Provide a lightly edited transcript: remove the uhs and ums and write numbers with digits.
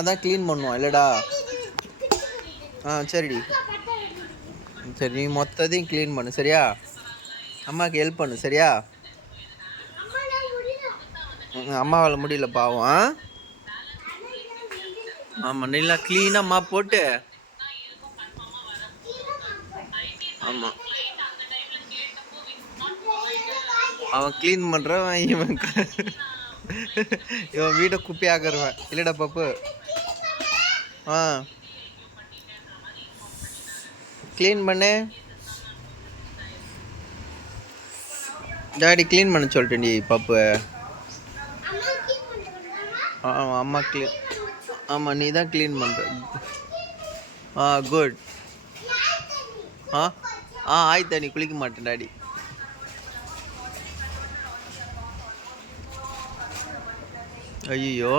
அதான் க்ளீன் பண்ணுவோம் இல்லைடா. சரிடி. சரி, நீ மொத்தத்தையும் க்ளீன் பண்ணு சரியா. அம்மாவுக்கு ஹெல்ப் பண்ணு சரியா. அம்மாவால் முடியல பாவம். ஆமாம், நல்லா க்ளீனாக மாப் போட்டு. ஆமாம், அவன் க்ளீன் பண்ணுறவன் இவன் வீட்டை குப்பையாக்குறவன் இல்லைடா பப்பு. க்ளீன் பண்ணு டாடி, க்ளீன் பண்ண சொல்லிட்டேன்டி பப்பு. அம்மா க்ளீன். ஆமாம், நீ தான் க்ளீன் பண்ணுற. குட். ஆயிட்டா, நீ குளிக்க மாட்டேன் டாடி. ஐயோ